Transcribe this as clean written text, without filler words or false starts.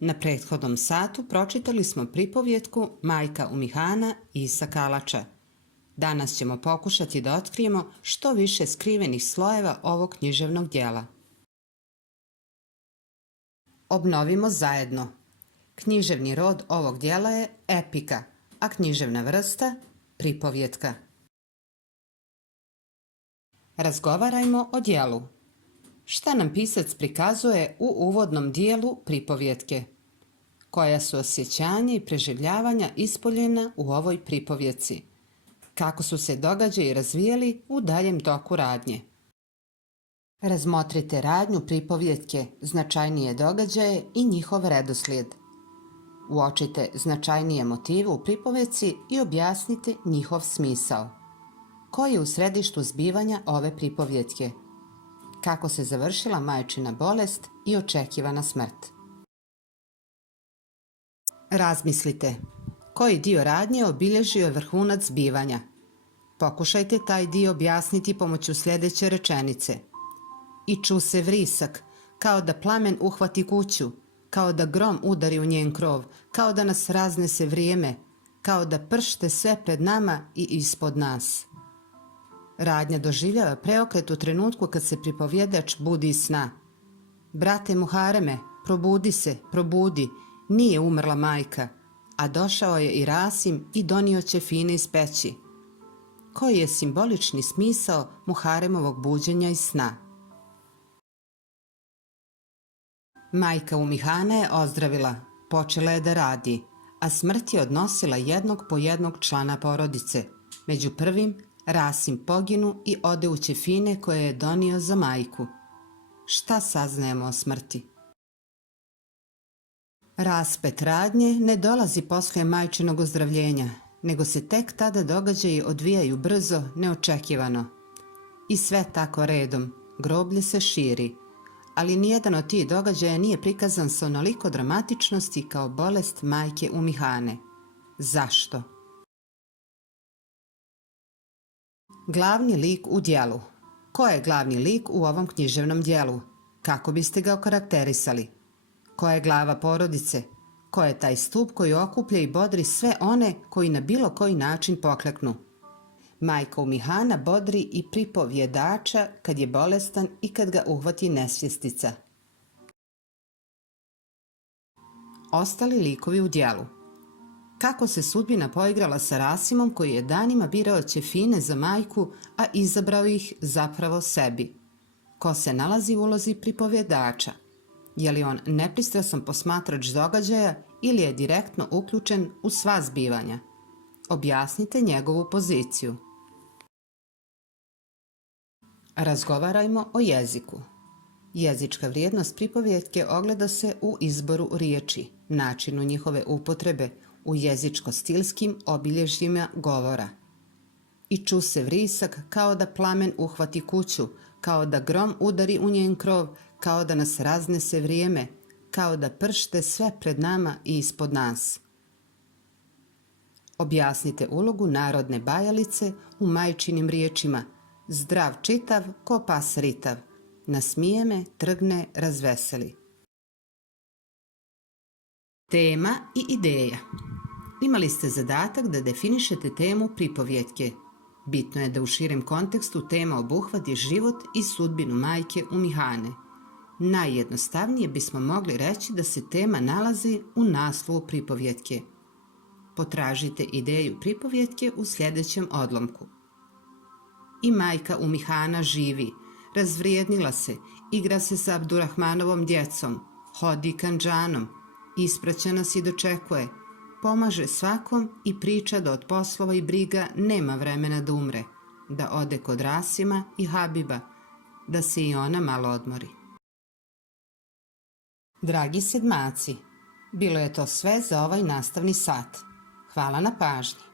Na prethodnom satu pročitali smo pripovjetku Majka Umihana i Isa Kalača. Danas ćemo pokušati da otkrijemo što više skrivenih slojeva ovog književnog dijela. Obnovimo zajedno. Književni rod ovog dijela je epika, a književna vrsta pripovjetka. Razgovarajmo o dijelu. Šta nam pisac prikazuje u uvodnom dijelu pripovjetke? Koja su osjećanja i preživljavanja ispoljena u ovoj pripovjetci? Kako su se događaji razvijali u daljem toku radnje? Razmotrite radnju pripovjetke, značajnije događaje i njihov redoslijed. Uočite značajnije motive u pripovjetci i objasnite njihov smisao. Ko je u središtu zbivanja ove pripovjetke? Kako se završila majčina bolest i očekivana smrt? Razmislite, koji dio radnje obilježio je vrhunac zbivanja? Pokušajte taj dio objasniti pomoću sljedeće rečenice. I ču se vrisak, kao da plamen uhvati kuću, kao da grom udari u njen krov, kao da nas raznese vrijeme, kao da pršte sve pred nama i ispod nas. Radnja doživljava preokret u trenutku kad se pripovjedač budi iz sna. Brate Muhareme, probudi se, probudi, nije umrla majka, a došao je i Rasim i donio ćefine iz peći. Koji je simbolični smisao Muharemovog buđenja iz sna? Majka Umihana je ozdravila, počela je da radi, a smrt je odnosila jednog po jednog člana porodice. Među prvim Rasim poginu i ode u ćefine koje je donio za majku. Šta saznajemo o smrti? Rasplet radnje ne dolazi poslije majčinog ozdravljenja, nego se tek tada događaji odvijaju brzo, neočekivano. I sve tako redom, groblje se širi, ali nijedan od tih događaja nije prikazan sa onoliko dramatičnosti kao bolest majke Umihane. Zašto? Glavni lik u dijelu. Ko je glavni lik u ovom književnom dijelu? Kako biste ga okarakterisali? Ko je glava porodice? Ko je taj stup koji okuplja i bodri sve one koji na bilo koji način pokleknu? Majka Umihana bodri i pripovjedača kad je bolestan i kad ga uhvati nesvjestica. Ostali likovi u dijelu. Kako se sudbina poigrala sa Rasimom koji je danima birao ćefine za majku, a izabrao ih zapravo sebi? Ko se nalazi u ulozi pripovjedača? Je li on nepristrasan posmatrač događaja ili je direktno uključen u sva zbivanja? Objasnite njegovu poziciju. Razgovarajmo o jeziku. Jezička vrijednost pripovjetke ogleda se u izboru riječi, načinu njihove upotrebe, u jezičko-stilskim obilježjima govora. I ču se vrisak kao da plamen uhvati kuću, kao da grom udari u njen krov, kao da nas raznese vrijeme, kao da pršte sve pred nama i ispod nas. Objasnite ulogu narodne bajalice u majčinim riječima. Zdrav čitav, ko pas ritav. Nasmije me, trgne, razveseli. Tema i ideja. Imali ste zadatak da definišete temu pripovjetke. Bitno je da u širem kontekstu tema obuhvati život i sudbinu majke Umihane. Najjednostavnije bismo mogli reći da se tema nalazi u naslovu pripovjetke. Potražite ideju pripovjetke u sljedećem odlomku. I majka Umihana živi, razvrijednila se, igra se sa Abdurahmanovom djecom, hodi kandžanom, ispraća nas i dočekuje, pomaže svakom i priča da od poslova i briga nema vremena da umre, da ode kod Rasima i Habiba, da se i ona malo odmori. Dragi sedmaci, bilo je to sve za ovaj nastavni sat. Hvala na pažnji.